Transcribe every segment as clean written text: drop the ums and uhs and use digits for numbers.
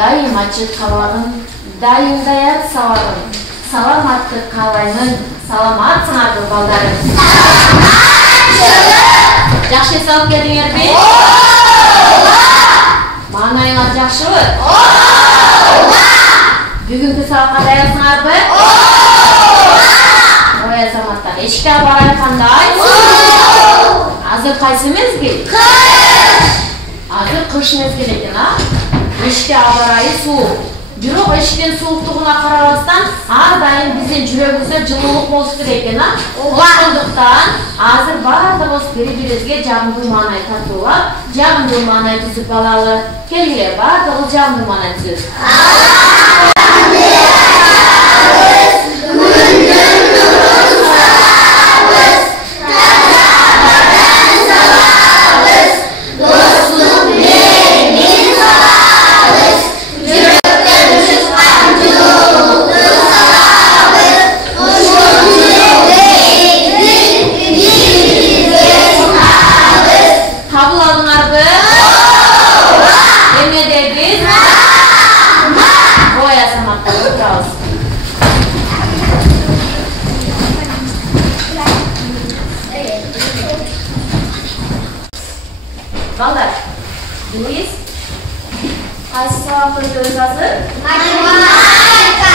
дайым ачык кабагым, дайым даяр сабагым. Саламаттык каалаймын, саламатсыңарбы балдарым? Жакшы эс алып келдиңерби? Маанайыңар жакшыбы? Бүгүнкү сабакка даярсыңарбы? Ой азаматтар, эшикке барай кандай? Азыр кайсы мезгил? Азыр кыш мезгили экен, а? Эшикке барайы суук. Бирок эшиктин сууктугуна карабастан ар дайым биздин жүрөгүбүздө жылуулук болуш керек экен, а? Ошондуктан азыр баардыгыбыз бири-бирибизге жагымдуу маанай тартуулап, жагымдуу маанай түзүп алалы. Келгиле, баардыгыбыз жагымдуу маанай түзөбүз. Балдар, Луис, кайсы сабакты өтөбүз азыр? Математика!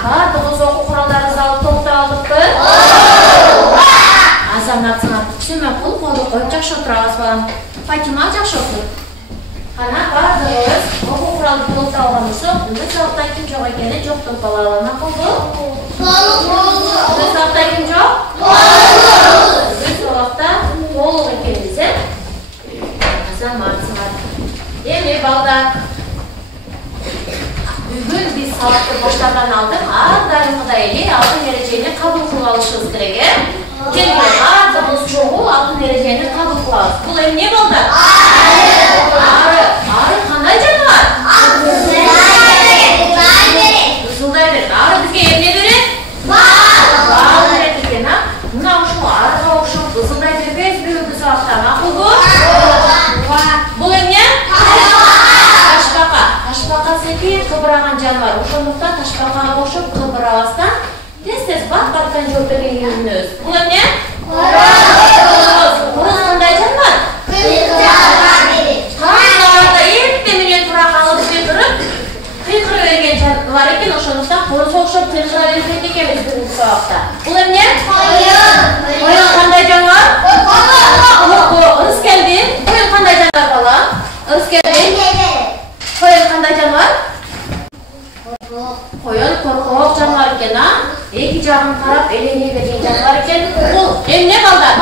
Баардыгыбыз окуу куралдарыбызды алып токтоп алдыкпы? Азаматсыңар, түшүнмөй кол коюп жакшы отурабыз балам. Фатима жакшы отур. Кана баардыгыбыз окуу куралды токтоп алган болсок, бүгүнкү сабакта ким жок экени жоктоп калалы. Макулбу? Болгу. Бүгүнкү сабакта ким жок? Болгу. Бүгүнкү сабакта толук экенбиз, Азаматсыңар. Эми балдар, бүгүн биз сабакты баштардан алдын ар дайымгыдай эле алтын эрежени кабыл кылып алышыбыз керек, Келгиле, баардыгыбыз чогуу алтын эрежени кабыл кылабыз. Бул эмне балдар? Ары. Ары кандай жаныбар? Ысылдай берет. Ары бизге эмне берет? Бал берет экен, а? Мына ушул арыга окшоп ысылдай бербейбиз бүгүнкү сабакта, макулбу? Бул эмне? Ташбака. Ташбака секи кыбыраган жаныбар. Ошондуктан ташбакага окшоп кыбырабастан тез-тез бат-баттан жооп берген үйрөнөбүз. Бул эмне? Короз кандай жаныбар? Короздордо эрте менен тура калып кыйкырып берген жаныбар экен. Ошондуктан корозго окшоп кыйкыра бербейт экенбиз бүгүнкү сабакта. Бул эмне? Коюн. Коюн кандай жаныбар? Ырыс келди. Коюн кандай жаныбар бала? Ырыс келди. Коюн кандай жаныбар? Коюн коркок жаныбар экен, а? Эки жагын карап элене берген жаныбар экен. Бул эмне балдар?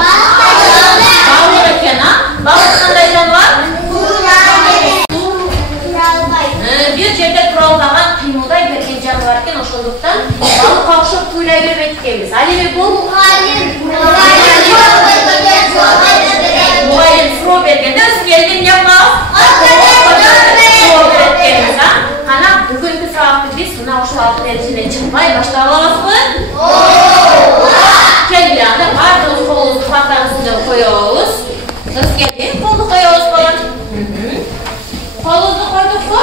Балык экен, а? Балык кандай жаныбар? Бир жерде тура албаган, кыймылдай берген жаныбар экен. Ошондуктан балыкка окшоп куйлай бербейт экенбиз. Ал эми бул мугалим суроо бергенде өз келген Кана бүгүнкү сабакты биз мына ушул алтын эрежеден чыкпай баштап алабызбы? Келгиле, анда баардыгыбыз колубузду партанын үстүнө коебуз. Ырыс келди, колду коебуз балам. Колубузду койдукпу?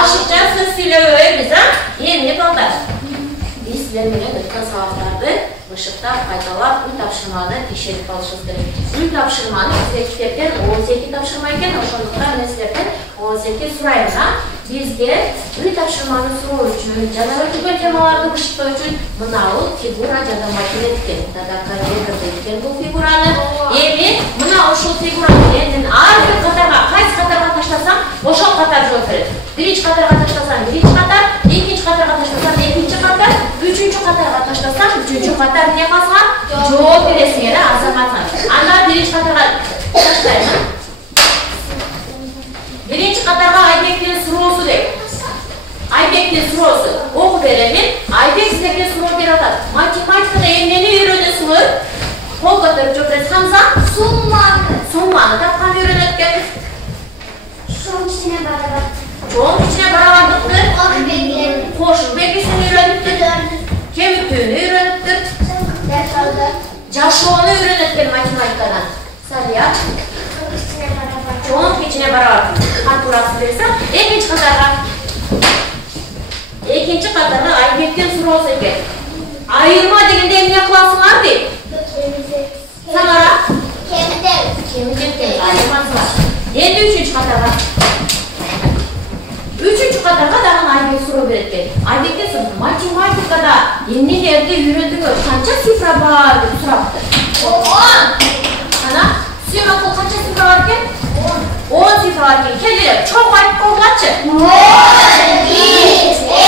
Ашыкча сөз сүйлөбөйбүз, а? Эмне балдар? Биз силер менен өткөн сабактарды бышыктап кайталап үй тапшырманы текшерип алышыбыз керек. Үй тапшырманы бизге китептен 12 тапшырма экен, ошондуктан мен силерден 12 сурайм, а? Бизге үй тапшырманы суроо үчүн жана өтүлгөн темаларды бышыктоо үчүн мынау фигура жардамга келет экен. Дадака экен бул фигураны. Эми мына ушул фигура менен ар бир катарга кайсы катарга таштасам, ошол катар жооп берет. Биринчи катарга таштасам, биринчи катар, экинчи катарга таштасам, экинчи катар, үчүнчү катарга таштасам, үчүнчү катар эмне калса? Жооп бересиңер, азаматсыңар. Анда биринчи катарга таштайм. Биринчи катарга Айбектин суроосу деп. Айбектин суроосу. Окуп беремин. Айбек силерге суроо берип атат. Математикада эмнени үйрөнөсүңөр? Кол көтөрүп жооп бересиз. Хамза? Сумманы. Сумманы тапкан үйрөнөт экен. Чоң кичине барабар. Чоң кичине барабардыкты. Кошуу белгисин үйрөнүптүр. Кемитүүнү үйрөнүптүр. Жашоону үйрөнөт экен математикадан. Салия. Чоң кичине барабар. қатырасы берсе, екінші қатарға Айбектен сұрауыз екен. Айырма дегенде емне қыласыңар дейді? Саңара? Кемден айырмасыңар. Енді үшінші қатарға. Üçüncü қатарға дағын Айбек сұрау береді. Айбектен сұрау, математикада емнелерді үйрендіңіз, қанша цифра бар деп сұрапты? 10. Ана, сүйем ақыл қанша цифра бар екен? 10 цифра бар екен. Келдері, çoğ айтып қоғылатшы. 1, 2,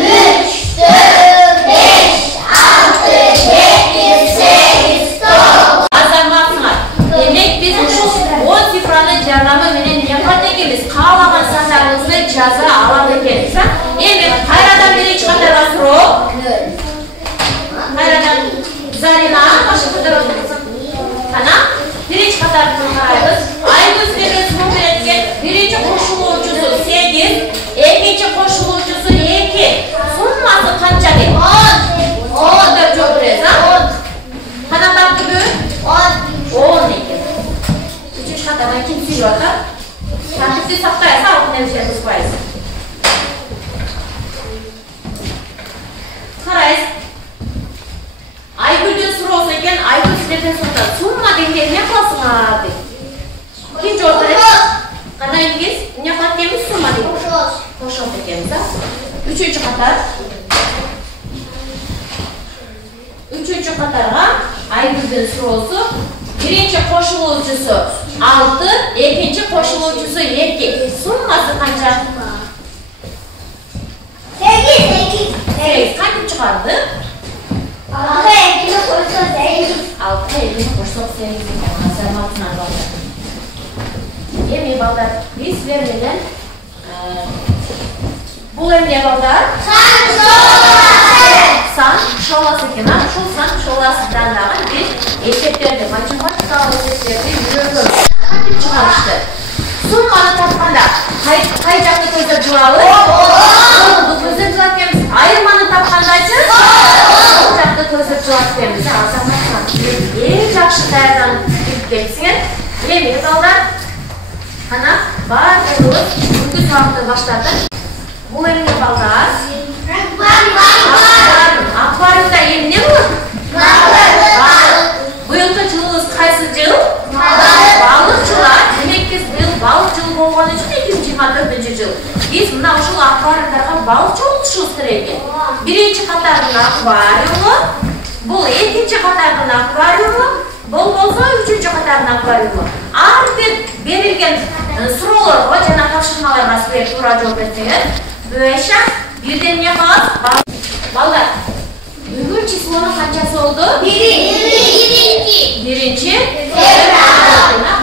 3, 4, 5, 6, 7, 8, 9. Азаматсыңар. Демек біз ұшыл 10 цифраны жарнамы менен япат екеміз. Қалаған сандарыңызды жаза алады екеніз. Емек, қайрадан бірінші қатарға сұрау. Қайрадан Зарина, қашы көтер отырсың. Қана, бірінші қатарды қарайбыз. Айгөз берген сұрау береткен. Бірінші қошылуучысы 8, екінші қошылуучысы 2. Суммасы қанша дейді? 10 деп жоқ бересіз, а? Қана тапты бөр? 10 екен. Үшінші қатардан кем сүйіп отыр? Тәртіпте сақтайса, алтын әмшілер бұзбайыз. Қарайыз. Айгүлден сұрауыз екен, Айгүл сіздерден сұрауыз. Сумма дегенде не қыласыңар дейді? Кем жауап береді? Қана емгіз, не қылат кеміз сумма дейді? Қошылды екеніз, а? Үшінші қатар. Üçüncü қатарға Айгүлден сұрауызы. Birinci koşuluvcusu 6, ikinci koşuluvcusu 2. Summası kaçar? 8. Kaçı çıkardı? 6 ekini koşsa 8. 6 ekini koşsa 8. Azarmatına bağlı. Yemeği bağlar. Biz vermeden bu emniyye bağlar. San şolası eкен, шул сан шоласыдан дагы биз эсептерди, математикалык эсептерди үйрөнгөн. Кантип чыгарышты? Сумманы тапканда кай жакты көздөп жылабыз? Бул көздөп жылап келебиз. Айырманы тапкандачы? Бул жакты көздөп жылап келебиз. Азаматка эң жакшы даярданып кетсеңер, эми балдар кана баардыгыбыз бүгүнкү сабакты баштадык. Бул эмне балдар? Akvaryumda yem ne bu? Bıyılkı жылыбыз кайсы жыл? Балыкчылар. Демек биз быйыл балык жылы болгон үчүн 2024 жыл. Биз мына ушул аквариумдарга балык чогултушубуз керек экен. Биринчи катардын аквариуму, бул экинчи катардын аквариуму, бул болсо үчүнчү катардын аквариуму. Ар бир берилген суроолорго жана тапшырмаларга силер туура жооп берсеңер, буюнча бирден эмне кылат? Балдар, бүгүн числонун канчасы болду? Биринчи.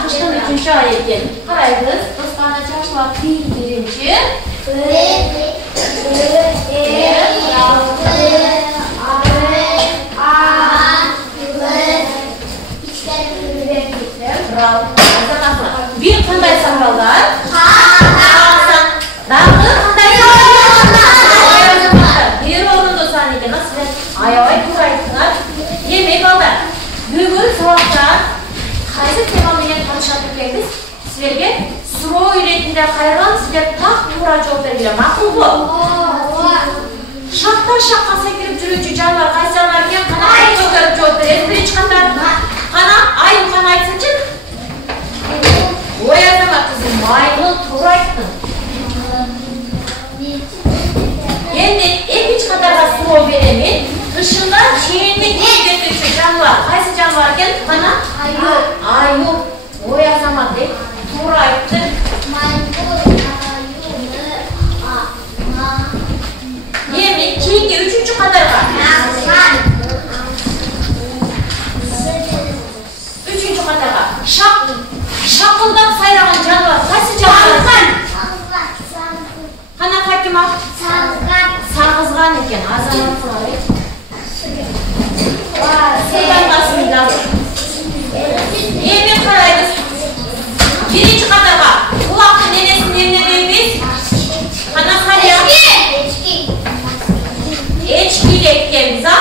Кыштын 3-чү ай экен. Карайбыз, досторна жаштап биринчи. Bir кандай сан балдар? Дагы кандай сан? Аябай туура айттыңар. Эми балдар, бүгүн сабакта кайсы тема менен танышат экенбиз? Силерге суроо иретинде кайрылам, силер так туура жооп бергиле. Макулбу? Шактан шакка секирип жүрүүчү жаныбар кайсы жаныбар экен? Кана көтөрүп жооп берет. Биринчи катар. Кана айым кана айтсынчы? Ой азамат кызым, маймыл туура айттың. Endi ekинчи катарга суроо беремин. Dışında çiğinlik ürettikçe canlılar. Kaysı canlılar eкен? Bana? Ayı. Oy azamat deyip. Tuğra ayıptı. Yemin, keyinge 3-cü kadarga. 3-cü kadarga. Şakıldak sayragan canlılar. Kaysı canlılar? Kana kakima? Sargızgan eken. Azamat tuğra. Seyranmasını lazım. Yemin karayız. Birinci kadarga. Kulaklı nenesinin eline vermeyiz. Kana karaya. Eçkiyle ekleyelim ha.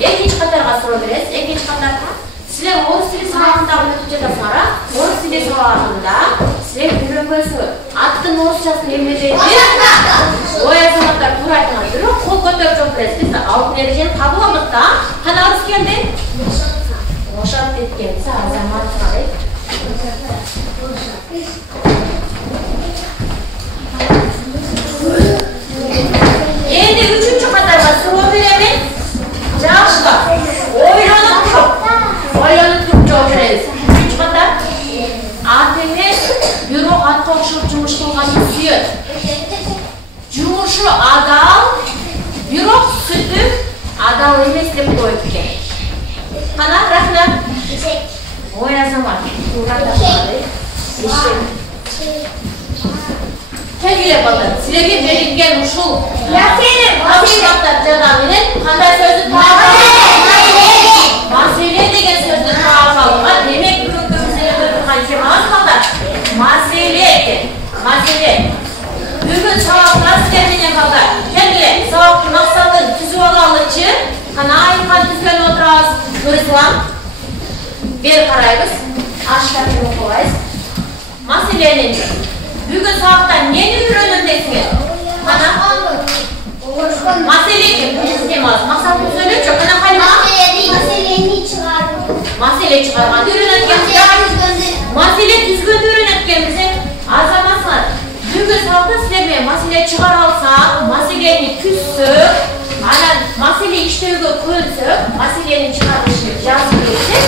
Ekінші қатарға сұрау бересіз. Екінші қатарға сіздер орыс тілі сабағында өтіп жатасыңдар. Орыс тілі сабағында сіздер үйренгенсіңдер. Аттың орысшасын емледегі ой азаматтар тура айтыңдар. Бирок қол көтеріп жооп бересіз. Біз алтын ережені қабыл алдық та. Қандай орыс келді? Ошат кеткен. Азамат қарай. Endi üçüncü қатарға сұрау беремін. Жақсы. Ойланып тұрып жауап бересіз. Üçüncü қатар. Ат емес, бирок атқа окшоп жумуш кылганды сүйөт. Жумушу адал, бирок сүтү адал эмес деп коюп экен. Кана, рахмат. Ой, азамат. Келгиле балдар, силерге берилген ушул табыштар жана менен кандай сөздү маселе деген сөздү таап демек бүгүнкү силерге турган темабыз балдар маселе экен. Маселе. Бүгүн сабакта силер менен балдар келгиле сабактын максатын түзүп алалычы. Кана айткан түзгөн отурабыз. Нурислам. Бери карайбыз. Аштарды окубайбыз. Маселени бүгүн сабакта нени үйрөнөм дейсиңер? Кана? Маселе экен бүгүнкү темабыз. Максатын сөйлөчү. Кана Халима? Маселени чыгаруу. Маселе чыгарганды үйрөнөт экенбиз. Маселе түзгөндү үйрөнөт экенбиз. Азаматсыңар. Бүгүн сабакта силер менен маселе чыгара алсак, маселени түзсөк, анан маселе иштөөгө көнсөк, маселени чыгарышын жазып берсек,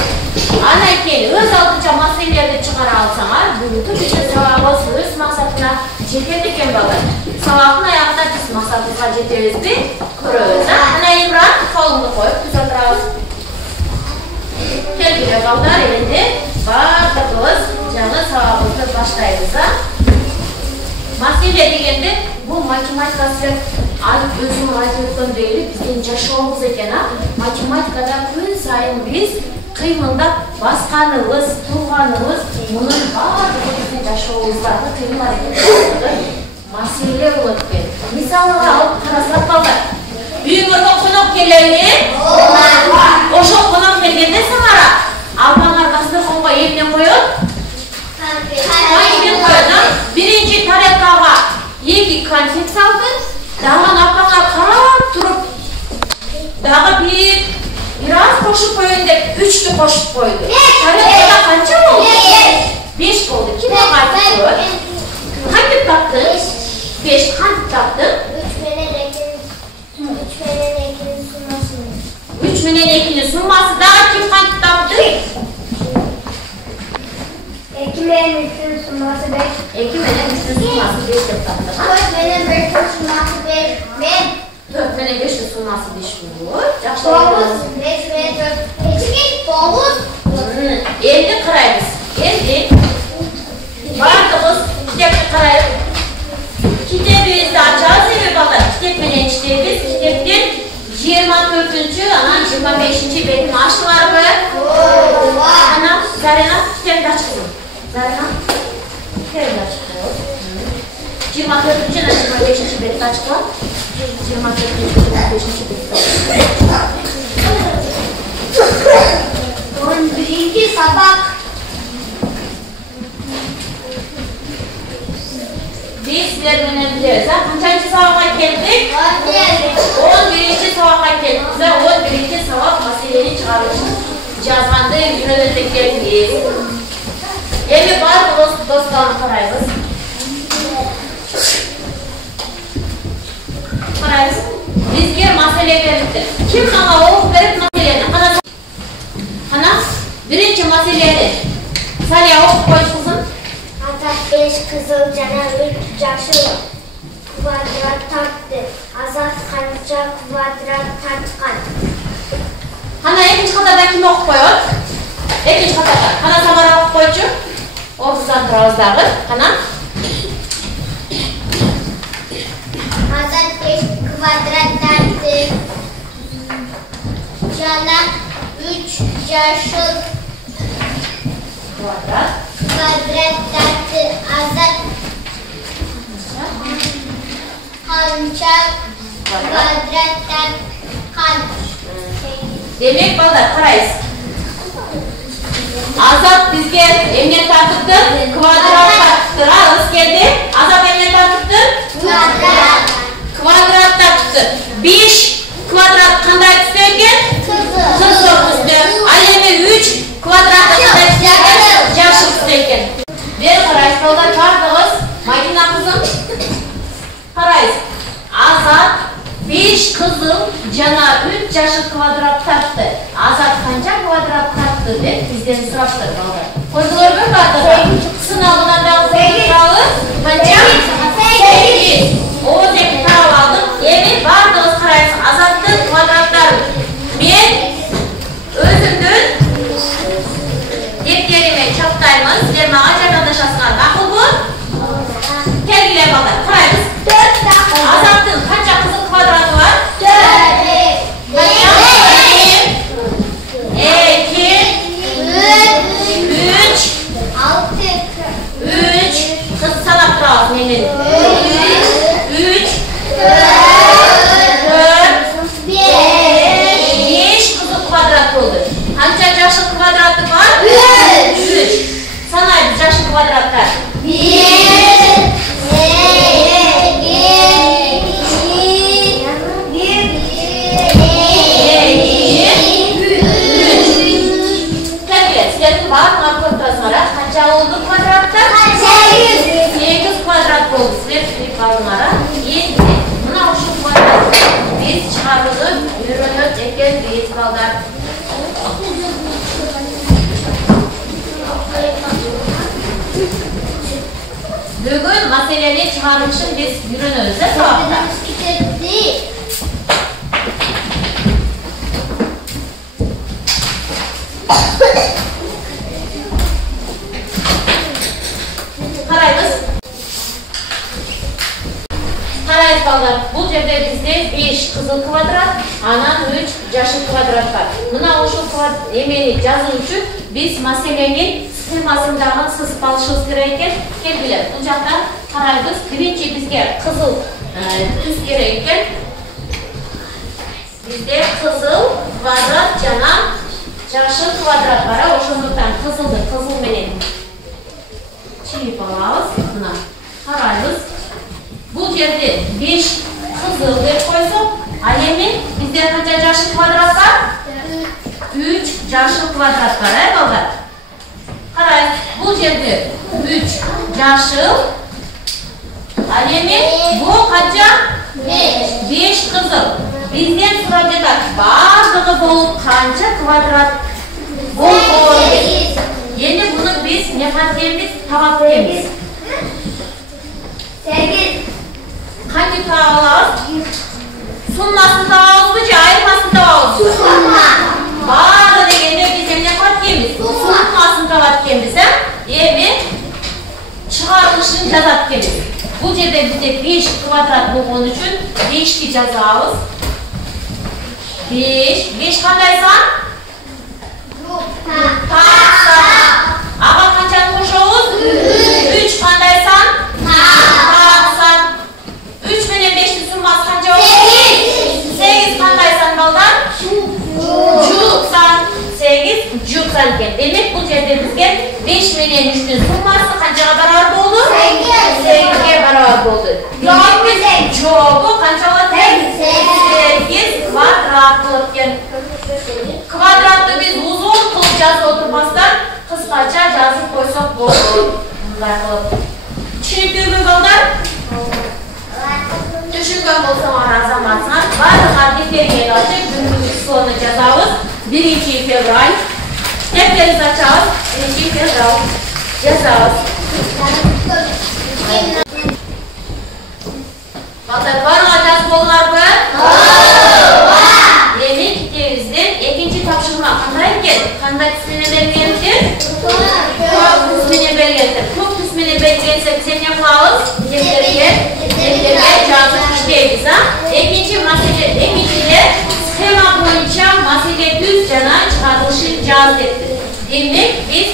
анан кийин өз алдынча маселелерди чыгара алсаңар, бүгүнкү биздин сабагыбыз өз максатына жетет экен балдар. Сабактын аягында биз максатыбызга жетебизби? Көрөбүз. Анан Имран колуңду коюп түзөп турабыз. Келгиле балдар, энди баардыгыбыз жаңы сабагыбызды баштайбыз. Маселе дегенде бул математика силер өзүм айтып өткөндөй эле биздин жашообуз экен. Математикада күн сайын биз кыймылдап басканыбыз, турганыбыз, мунун баардыгы биздин жашообуздагы кыймыл аракет маселе болот экен. Мисалга алып карасак балдар, үйүңөргө конок келели. Ошол конок келгенде саңара албаңар дасторконго эмне коёт? Конфет коёт. Биринчи тарелкага 2 конфет салды. Дагы апаңар карап туруп, дагы бир аз кошуп коеюн деп 3тү кошуп койду. Тарелкада канча болду? 5 болду. Ким айтты? Кантип таптың? 5 кантип таптың? 3 менен 2'nin суммасы. Дагы ким кантип тапты? 2 менен 3'ün summası 5. 2 менен 3'ün summası 5 деп таптың. 4 менен 5'ün summası 5. 4 менен 5'ün summası 5 болот. Жакшы. 9, 5 менен 4. 9. Endi карайбыз. Endi баардыгыбыз китепти карайбыз. Китебибизди ачабыз эми балдар. Китеп менен иштейбиз. Китептен 24-cü, анан 25-ci betini açtılarmı? Anam, Zarina, kitapı da açtım. Zarina, kitapı da açtım. 24-cü, anam 25-ci betini açtım. 24-cü, 25-ci betini açtım. 11. sabak. Biz sizlerden biliriz. Kaçıncı sabaka geldik? 11. sabaka geldik. Bize 11. sabak meselenin çıkarışını yazganda yönelteceklerimiz. Evi var dostlarını karayız. Karayız. Bizge mesele verildi. Kim sana oğuk verip meseleni? Ana, birinci meseleni. Salya oğuk koyuşsun. Azat 5 Kızılcana 3 yaşıl kvadrat tarttı. Azat kanca kvadrat tartkan. Hana ikinci katada kim okup koyuyor? İkinci katada. Hana Samara okup koyucu. Ortadan turağızдағы. Hana? Azat 5 kvadrat tarttı. Cana 3 yaşıl Kvadrat. Kvadrat tarttı. Azat kanca kvadrat tartkan. Demek ballar qaraysiz. Azat bizga emne tartibdi? Kvadrat tartibdi. Alыс keldi. Azat emne tartibdi? Kvadrat tartibdi. 5 kvadrat qanday tushdi ekan? Qizil tushdi. Al endi 3 kvadratda qanday tushdi ekan? Yashil tushdi ekan. Ber qaraysiz ballar bardingiz makina qizim. Qaraysiz. Azat 5 qizil jana 3 yashil kvadrat tartibdi. Azat qancha kvadrat tartibdi deb bizdan so'rashdi ballar. Qo'ydinglarmi bardingiz? Sınavdan da so'ralib qancha? 8. O deb qarab oldim. Endi bardingiz qaraysiz. Azatning kvadratlari. Men o'zimdan defterimga choptaymiz. Sizlar menga jadvaldashasizlar. Ma'qul bu? Kelinglar ballar. Qaraymiz. 4 Azatning qancha qizil kvadrati var? 8 kvadrat oldu. Sizler balonlara. Endi mana shu kvadrat biz chiqarilib yurib ekan biz ballar. Bugun masalani chiqarishni biz yurimiz soatda. Qaraymiz. Qaraymiz ballar. Bu yerda bizda 5 qizil kvadrat, anan 3 yashil kvadrat var. Buna o'sha kvadrat emeni yozuv uchun biz masalaning sxemasini sızib olishimiz kerak ekan. Kelinglar, bu yoqda qaraymiz. Birinchi bizga qizil tus kerak ekan. Bizda qizil kvadrat jana yashil kvadrat var. O'shandan qizilni qizil bilan çiğip alamiz. Buna qaraymiz. Bu yerda 5 qizil deb qo'ysak, alemi bizda qancha yashil kvadrat var? 3 yashil kvadrat var, ballar. Qaraymiz. Bu yerda 3 yashil, alemi bu qancha? 5 qizil. Bizdan so'rab ketadi. Barlig'i bo'lib qancha kvadrat bo'ladi? Endi buni biz ne qilamiz? Tavab qilamiz. 8. Qancha tavab? Summasini tavabmi, ayirmasini tavabmi? Summa. Bari deganda biz ne qilamiz? Summasini tavab qilamiz. Endi chiqarishni jazat qilamiz. Bu yerda bizda 5 kvadrat bo'lgani uchun 5 ga jazamiz. 5 qanday son? Ama qanchani qo'shamiz? 3 qanday son? 3 bilan 5 ning summasi qancha bo'ladi? 8 qanday son ballar? Juq son. 8 juq son ekan. Demak, bu yerda bizga 5 bilan 3 ning summasi qanchaga barobar bo'ldi? 8 ga barobar bo'ldi. Javobi qancha bo'ladi? 8 kvadrat bo'lgan. Kvadratni biz uzun qilib yozib o'tirmasdan qisqacha yozib qo'ysak bo'ladi. Bunday qilib. Tushundingmi ballar? Tushungan bo'lsa razomatsan. Ba'zi defterga yozib, bugungi so'zni yozamiz. 1 fevral. Defterimizni ochamiz. 1 fevral. Yozamiz. Ballar barcha bo'lganlarmi? Demek bizden ikinci topşırma qanday ekan? Qanday qismini belgilantir? Ko'p qismini belgilantir. Ko'p qismini belgilansa biz nima qilamiz? Defterga yozib ishlaymiz, ha? Ikinci masala, ikincide sxema bo'yicha masala tuz jana chiqarilishi yoz debdi. Demak, biz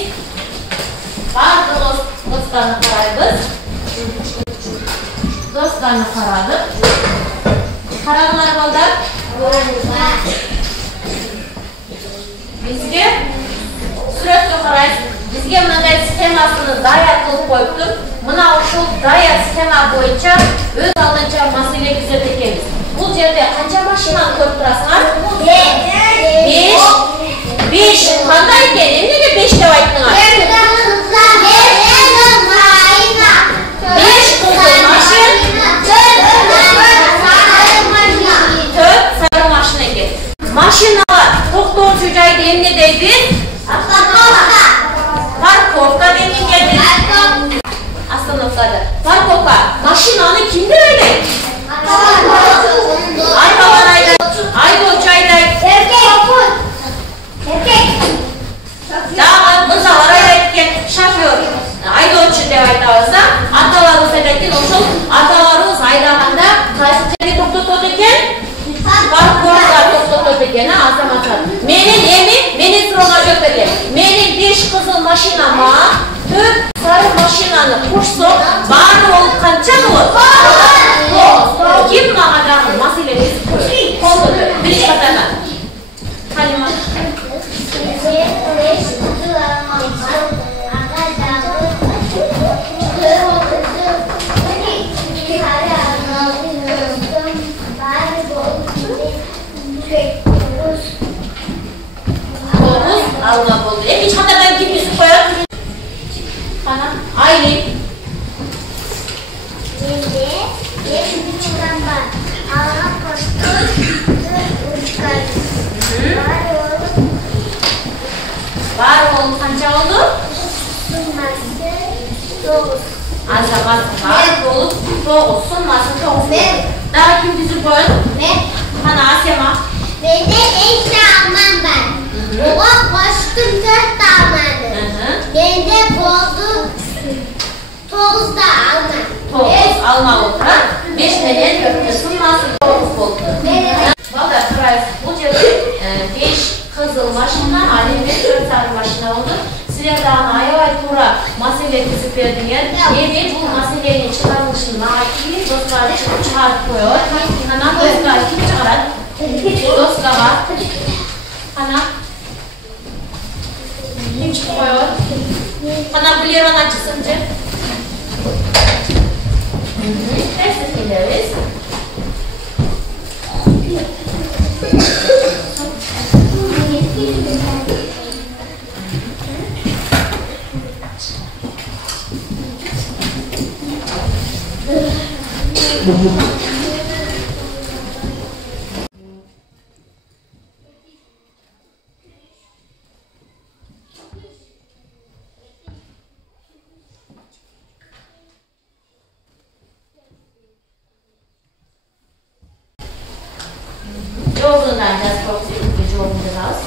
barcha do'stlarni qaraymiz. Do'stlarni qaradik. Qaranglar ballar. Bizge suratga qaraysiz. Bizge mындай sxemasini dayar qilib qo'yibdi. Mana shu dayar sxema bo'yicha o'z oldincha masala kuzatib ekanmiz. Bu yerda qancha mashinani ko'rib turasizlar? 5. Qanday ekan? Nega 5 deb aytdingiz? 5 qizil mashina, 4 sarı mashina ekan. Mashinalar to'xtovchi joyda endi deydi? Parkovka deyiladi. Остановкада. Parkovka. Mashinani kimdir haydaydi? Aytalar haydaydi. Haydovchi haydaydi. Erkek. Dag'i qizlar haydaydigan shofyor. Haydovchi deb aytamiz. Atalarimiz haydaydigan o'shul atalarimiz haydaganda qaysi joyga to'xtatadi ekan? Parkovka to'xtatadi ekan, azamatlar. Meni so'rab o'tirgan. Meni 5 qizil mashinama 4 sarı mashinani qo'shsak, bari olib qancha bo'ladi? Kim ma'noda masala bezib qo'ydi? Qoldi. Birinchi qatordan. Kalima. Alma bo'ldi. Ikkinchi qatordan kim bezib qo'yadi? Qana? Aylin. Endi 5-dan bar. Alga qo'shdim. 3 Bari olib qancha oldi? Summasi 9. Azamat bari bo'lib 9. Summasi 9. Daha kim bizib qo'yadi? Men. Qana Asiyama? Menda 5 ta almam bor. Oga qo'shdim 4 ta almani. Menda bo'ldi 9 ta alma. 9 alma o'tirib, 5 tadan 4 summasi 9 bo'ldi. Ba'da qaraysiz, bu yerda 5 qizil mashina, alimet 4 sarı mashina oldu. Sizlardan ayoy to'g'ri masala tuzib berdingiz. Men bu masalaning chiqarilishini ma'qul do'stlar chiqarib qo'yadi. Mana do'stlar kim chiqaradi? Do'stlar. Ana kim chiqib qo'yadi? Ana bularni chiqsinchi. Test ederiz. Cevabından biraz korktuk. Cevabından az.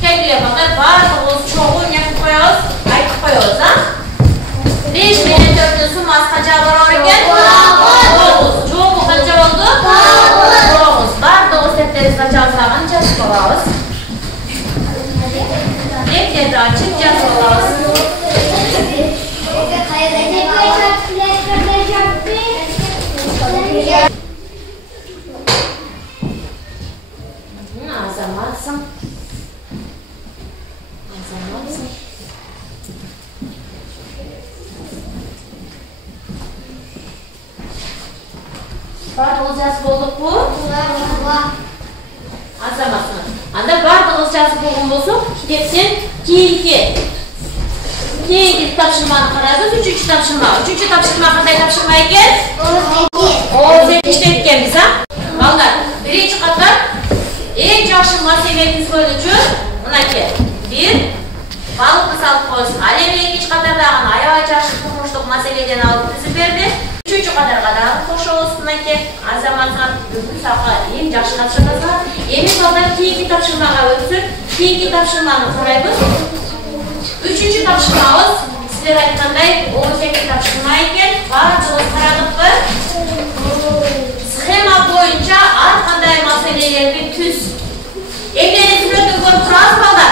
Kendine bakar. Bazımız çoğun yapıp koyuyoruz. Ayıp koyuyoruz ha. 5 benim 4'ün summası kaça var oraya? 9. Çoğu kaça oldu? 9. Var 9 setleri kaça olsağın cazı koyuyoruz. Defterde açıp cazı koyuyoruz. Azamatsın. Var olacağız bulduk bu. Azamatsın. Anda var olacağız bulgun bulsun. Hepsin keyingi tapşırmanı qaraymiz. 3. tapşırma. 3. tapşırma qanday tapşırma ekan? 18 ekan biz ha. Ballar, birinchi qator eng yaxshi masalangiz bo'yicha uchun unaki 1 baliqni solib qo'ysin. Alemi ikkinchi qatordagi ayoy yaxshi turmushlik masaladan olib tuzib berdi. 3. qatorga da qo'shib unaki azamatlar bugun saqa eng yaxshi tapshirmasi. Endi hozir keyingi tapshirmaga o'tib, keyingi tapshirmani qaraymiz. 3. tapshirmamiz sizlar aytganday 18 tapshirma ekan. Barchamiz qaradikmi? Sxema bo'yicha har qanday masalalarni tuz. Emingizni ko'rib turasizmi?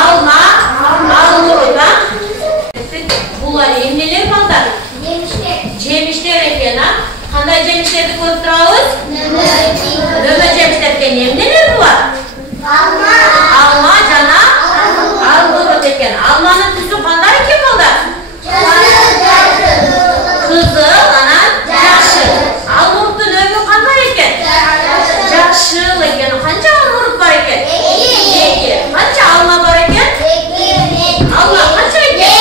Alma. Bular emneler balda? Jemişler ekan ha. Qanday jemişlar жемиштерди көрүп турабыз. Нөмө жемиштерде эмнелер бар? Алма жана алмурут экен. Алманын түсү кандай экен балдар? Кызыл, анан жашыл. Алмуруттун өңү кандай экен? Жашыл экен. Канча алмурут бар экен? 2. Канча алма бар экен? Алма канча экен?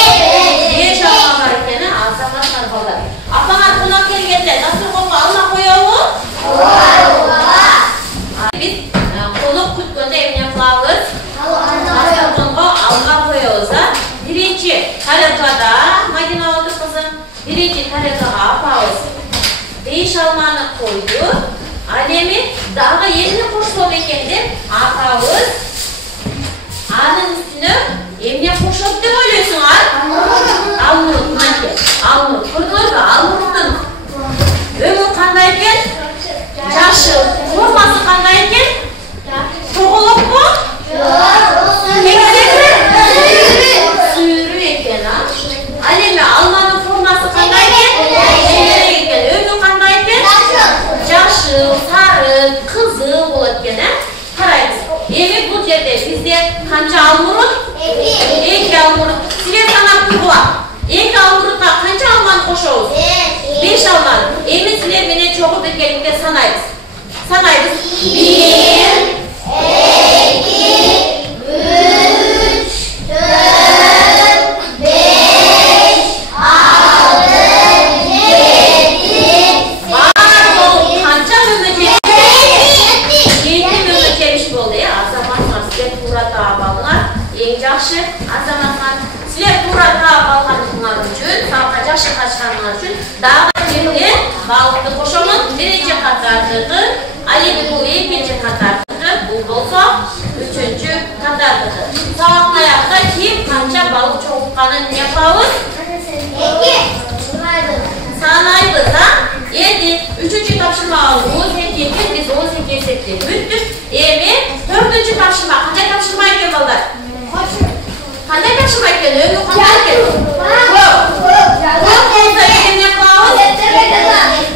5 алма бар экен. Азаматтар балдар. Апаңар кунак келгенде дасторконго алма коёбу? Биз конок күткөндө эмне кылабыз? Дасторконго алма коёбуз. Биринчи тарелкада Мадина отур кызым. Биринчи тарелкага апабыз 5 алманы койду. Ал эми дагы эмне кошсок экен деп апабыз анын үстүнө эмне кошот деп ойлойсуңар? Алмурут, мынакей. Алмурут. Көрдүңөрбү? Алмуруттун өңү кандай экен? Жашыл. Формасы кандай экен? Тоголокпу? Сүйрүү экен, а? Ал эми алманын формасы кандай экен? Өңү кандай экен? Жашыл, сары, кызыл болот экен, а? Карайбыз. Эми бул жерде бизде канча алмурут? 2 алмурут. Силер санап койгула. 2 алмурутка канча алманы кошобуз? 5 алманы. Эми силер менен чогуу биргеликте санайбыз. 1, 2, 3, 4, 5, 6, 7. Канча мөмөчелиш? 7 мөмөчелиш болду, Азаматтар. Силер туура таап алыңар. Эң жакшы Азаматтар. Силер туура таап алганыңар үчүн, сабакка жакшы катышканыңар үчүн дагы эмне балыкты кошомун. Биринчи катардыкы, ал эми бул экинчи катардыкы, бул болсо үчүнчү катардыкы. Сабактын аягында ким канча балык чогултканын эмне кылабыз? Санайбыз, а? Эми үчүнчү тапшырмага 18 экен, биз 18 эсептеп бүттүк. Эми 4-чү тапшырма, кандай тапшырма экен балдар? Кандай тапшырма экен? Өңү кандай экен?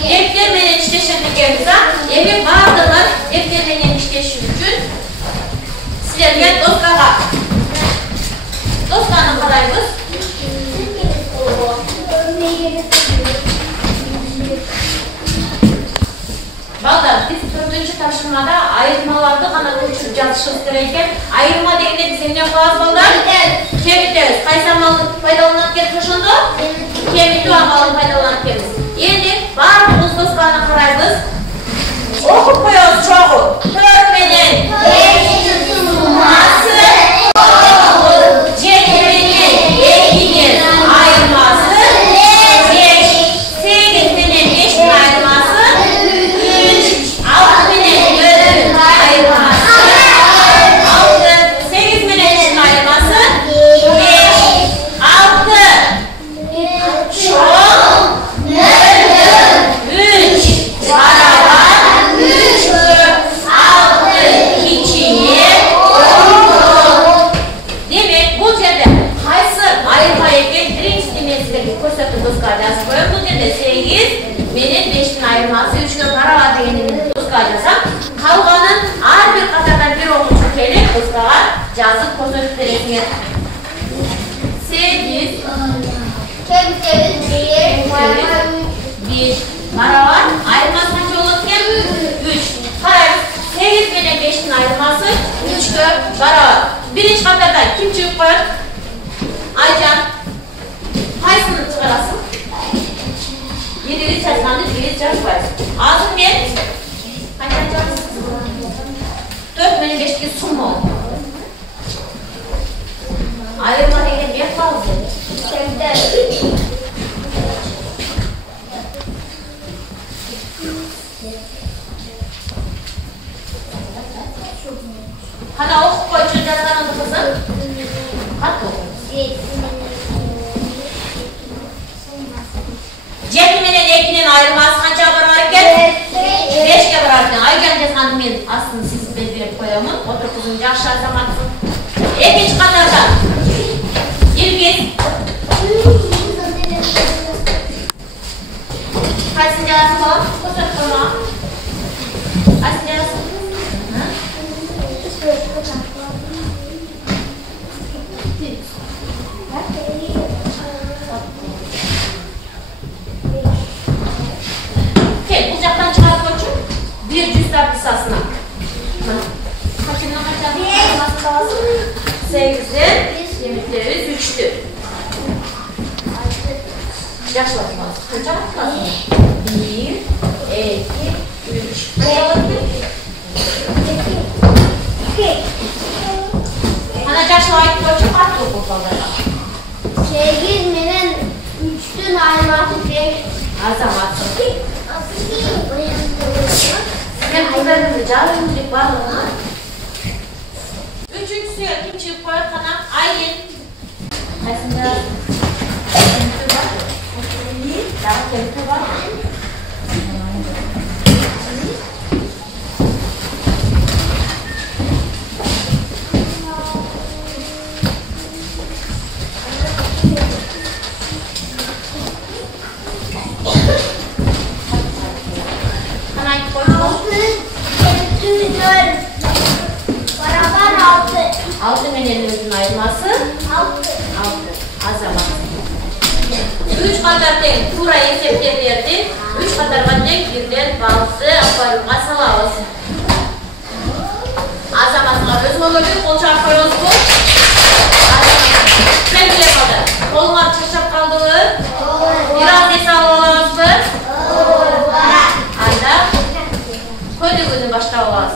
Дептер менен иштешет экенбиз, а? Эми баардыгы дептер менен иштеши үчүн силерге досканы карайбыз. Балдар, биз 4-чү тапшырмада айырмаларды гана көчүрүп жазышыбыз керек экен. Айырма дегенде биз эмне кылабыз балдар? Кемитебиз. Кайсы амалды пайдаланат экенбиз ошондо? Кемитүү амалын пайдаланат экенбиз. Энди баарыбыз досканы карайбыз. Окуп коебуз чогуу. 4 менен 5-нин суммасы 7 менен 2-нин айырмасы 5, 8 менен 5-нин айырмасы 3, 6 менен 4-нин айырмасы 6, 8 менен 3-нин айырмасы 5, 6 чоң 3 барабар 3 көп 6 кичине 10. Демек, бул жерде кайсы айырма экен? Биринчиси мен силерге көрсөтүп доска жазып коем. Бул жерде 8 менен 5-тин айырмасы 3-кө барабар дегенди доска жазам. Калганын ар бир катардан бир окуучу келип доскага жазып көрсөтүп бересиңер. 8 1 барабар айырмасы канча болот экен? 3. Карайбыз. 8 менен 5-тин айырмасы 3-кө барабар. Биринчи катарда ким чыгып коет? Айжан. Кайсыны чыгарасың? Бирибиз жазганды бирибиз жазбайбыз. Азыр мен канча жазасыз? 4 менен 5-ке сумма. Айырма деген эмне кылабыз? Кана окуп койчу жазганыңды кызым. Катты окуй. 7 менен 2-нин айырмасы канча барабар экен? 5-ке барабар экен. Айган жазганды мен астын сиз белгилеп коемун. Отур кызым жакшы азаматсың. Экинчи катарда Илгиз. Кайсыны Asliası var. Kusur kırma. Asliası. Gel, bucaktan çıkart koçum. Bir cüzdan kısasına. Kaçından kaçan lazım? 8'den 20'de 3'tür. Yaşlatmaz. Kaçak lazım? 1, 2, 3. Ana yaşlayıp koçum kaç yok ortalarda? 8 menen 3'tün ayırması 5. Azamat. Ben hayvanım rica ederim var mı? Üçüncüsü kim çıkıp koyup kana Aylin. Aslında kemikli var. Daha kemikli var. Altı menenin özün ayırması. Altı. Azamat. 3 kadar denk. Tura esepte verdi. 3 kadarga denk birden balsı aparımga salabız. Azamatga öz bolori kol çarpıyoruz bu. Sen bile kadar. Kolunlar çarşap kaldığı. Biraz esal olamaz mı? Anda. Koydu gözün başta olamaz.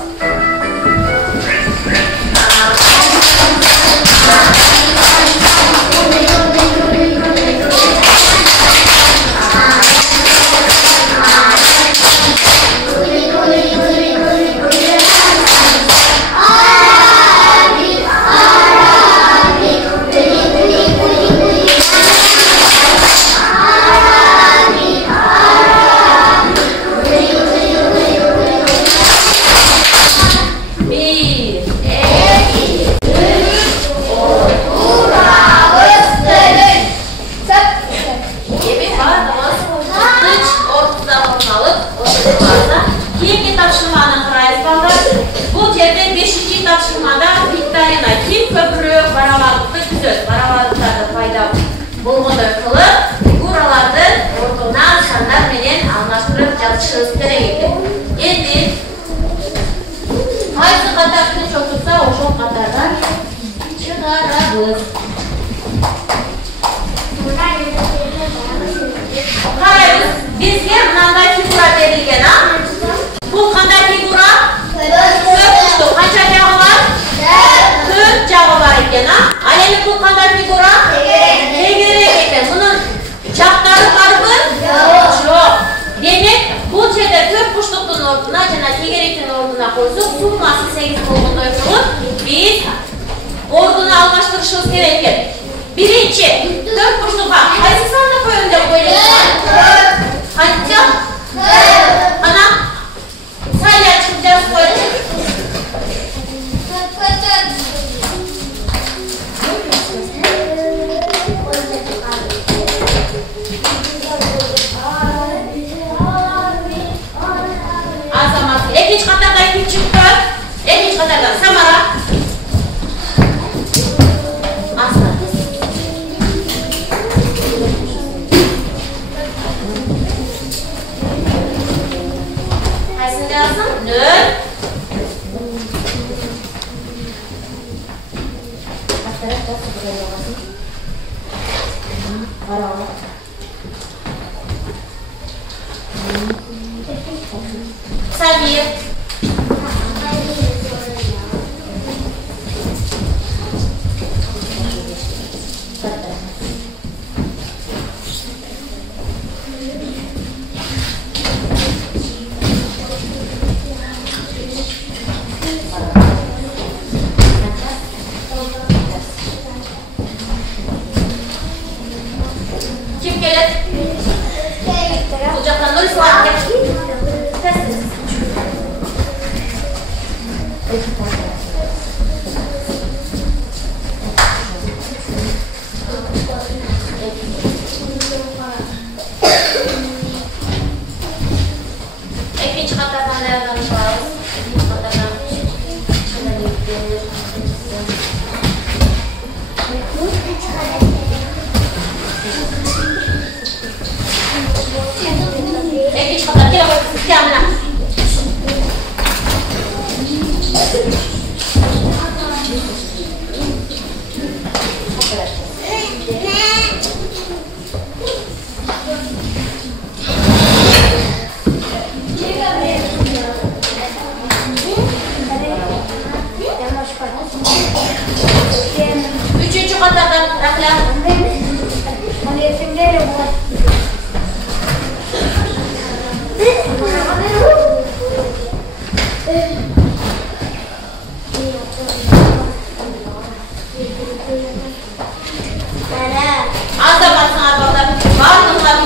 Azamatsan ballar. Bardımlar.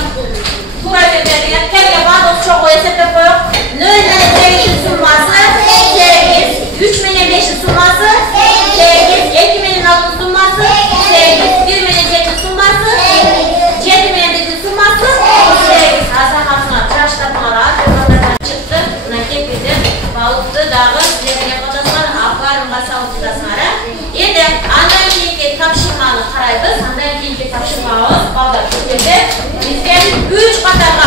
Tura dediler. Kelge bardım çok esepte koyup. Nöyle 8 sunması. 8. 3 mene 5 sunması. 8. 2 mene 6 sunması. 8. 1 mene 7 sunması. 7 mene 7 sunması. 8. Azamatsan tıraş tapmalar. Onlardan çıktı. Nakip idi. Balıktı dağı. Sizlerine kadaslar. Akvaryum basalıktasınlara. Еді андай кейінгі тапшырманы қарайбыз, андай кейінгі тапшырмамыз балдар көтерді. Бізден 3 қатарға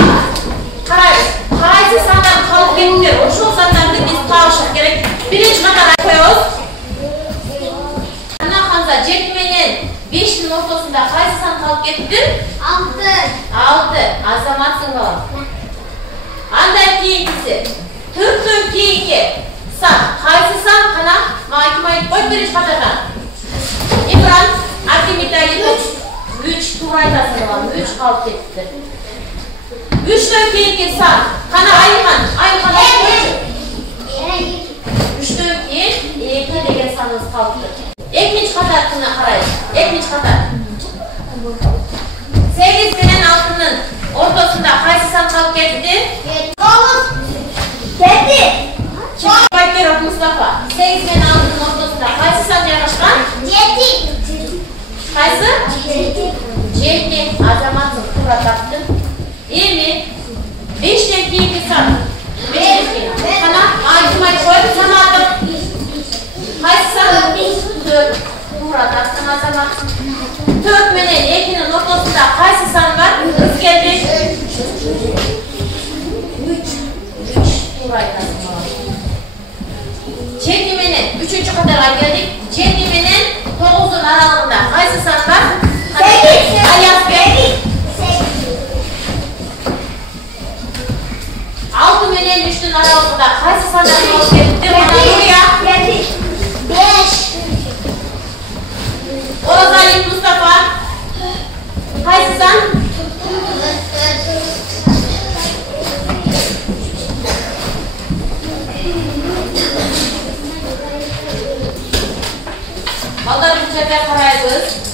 қарайбыз. Қайсы сандан қалып кеттіңдер? Ошол сандарды біз табышымыз керек. Бірінші қатарға қоябыз. Ана Хамза 7 менен 5-тің ортасында қайсы сан қалып кеттіңдер? 6. Азаматсың балам. Андай кейінгісі 4-тен кейінгі сан. Қайсы сан қана? Мағайтымайды қой бірінші қатарға. İmran, Artemitali 3 tur айтасың балам, 3 қалып кетті. 3-тен кейінгі сан. Қана Айман қойшы. 3-тен кейін 2 деген санымыз қалыпты. Екінші қатар кімді қарайыз? Екінші қатар. 8 менен 6-ның ортасында қайсы сан қалып кетті? 7. Байкеров Мұстафа. 8 менен 6-ның ортасында қайсы сан жайғашқан? 7. Қайсы? 7. Азаматсың тура таптың. Еми 5-тен кейінгі сан. 5-тен кейін. Қана айтымай қойып санадым. Қайсы сан? 4. Тура таптың азаматсың. 4 менен 2-ның ортасында қайсы сан бар? Өзгерді. 3. Тура айтасың балам. 7 менен 3-ші қатарға келдік. 7 менен 9-ның аралығында қайсы сан бар? 8. Аяс бер. 6 менен 3-тің аралығында қайсы сандар болып кетті? 5. Оразалин Мұстафа. Қайсы сан?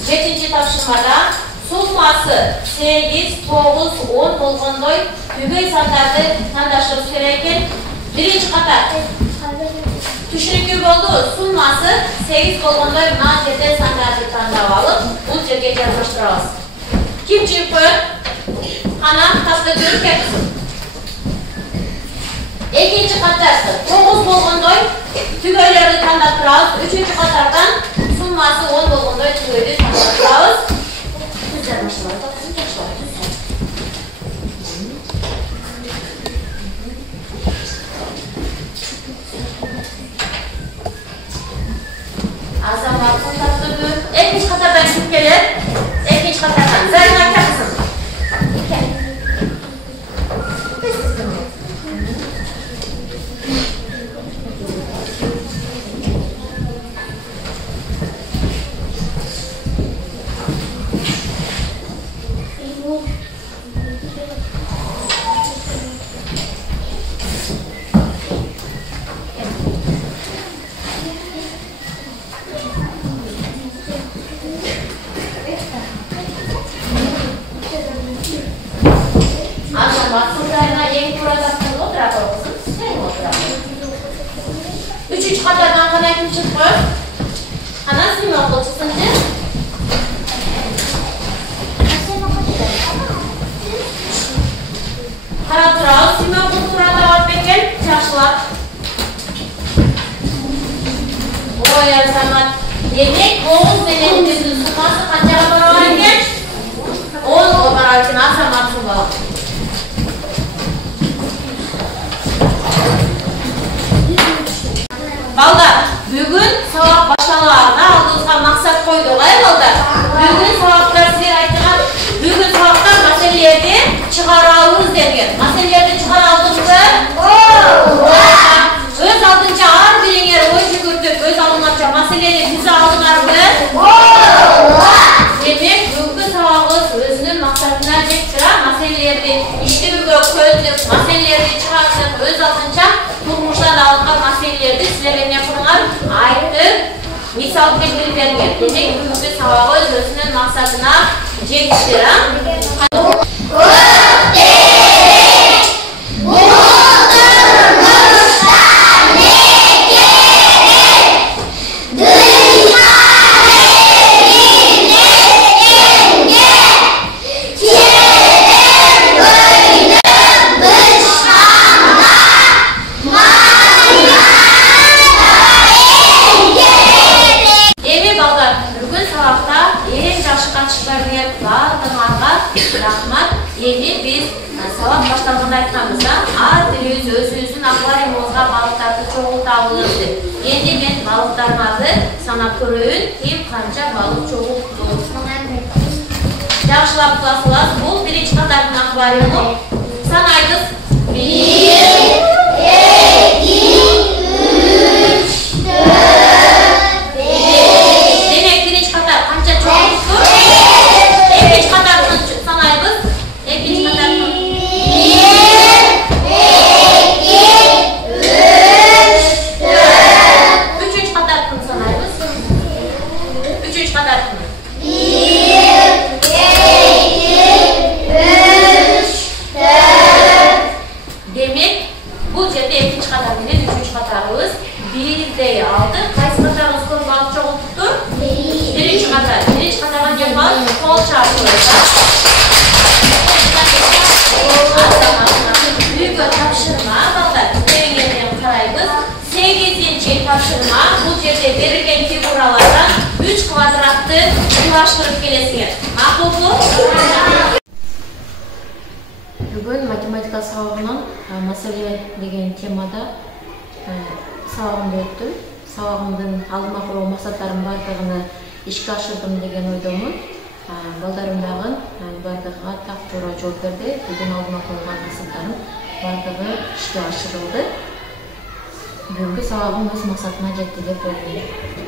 7-ci tapşırmada summası 8, 9, 10 bolğandoy tügey sandardı tandaşırız gereken birinci qatar. Tüşürükü oldu summası 8 bolğandoy na jerde sandardı tandap alıp bu жерге жазыштырабыз. Kim çıkıp koyup? Hana tasda görüp ketsin. Ekinci qatarsı 9 bolğandoy tügeylerdi tandap turabız. Üçüncü qatardan summası 10 bolğandoy tügeydi tandap turabız. Güzel başlayalım. Bakın başlayalım. Azamatın tatlığı. Ekinci qatardan çıkıp gelir. Ekinci qatardan. Zarına kapısın. Üçüncü qatardan qana kim çıkıp? Qana Simon qol çıksınca? Qarab turabız. Simon qol turada olib ekan, yaxshilab. Oy Azamat. Demek 9 menen bizni sumasi qanchaga barobar ekan? 10 ga barobar ekan Azamat bola. Balдар, bugün sabah başlamalarına aldığınızda maksat koyduk, ay balдар. Bugün sabahlar sizler ayttılar, bugün sabahlar meselelerdi çıkaralımız derken. Meselelerdi çıkaraldığımızda öz aldınca ağır bilinler oy жүгірдік, öz alınlarca meseleleri bize aldılar mı? Demek bugün sabahımız özünün maksatına жетті, meselelerdi iştirüge közdük, meselelerdi Sizler ne kılыңlar? Aytıp, misal bildirip berген. Demek бүгүнкү сабагы өзүнүн максатына жетишти. Rahmat, endi biz sabak başlanganda aytkanбызда ар бирибиз өзүбүздүн аквариумубузга балыктарды чогуу табылыбыз деп. Endi men балыктарыңарды санап көрөйүн, ким канча балык чогуу болот. Жакшылап кыласыз. Бул биринчи катардын аквариуму. Санайбыз. 1, 2, 3, 4, 5. Демек биринчи катар канча чогуу? Экинчи катардын санайбыз. Экинчи катардын 1, 2, 3, 4. Үчүнчү катардын санайбыз. Үчүнчү катардын 1, 2, 3, 4. Демек, бул жерде экинчи катар менен үчүнчү катарыбыз бирдей алды. Кайсы катарыбыз көп балык чогултупту? Биринчи катар. Биринчи катарга жапал кол чарчылыйт. Үйгө тапшырма балдар. Берилгенден карайбыз. 8-чи тапшырма. Бул жерде берилген фигуралардан 3 квадратты жыйлаштырып келесиңер. Макулбу? Бүгүн математика сабагынан маселе деген темада сабагымды өттүм. Сабагымдын алдыма коюлган максаттарым бардыгына ишке ашырдым деген ойдомун. Балдарым дагы бардыгына так туура жооп берди. Бүгүн алдыма коюлган максаттарым бардыгы ишке ашырылды. Бүгүнкү сабагым өз максатына жетти деп ойлойм.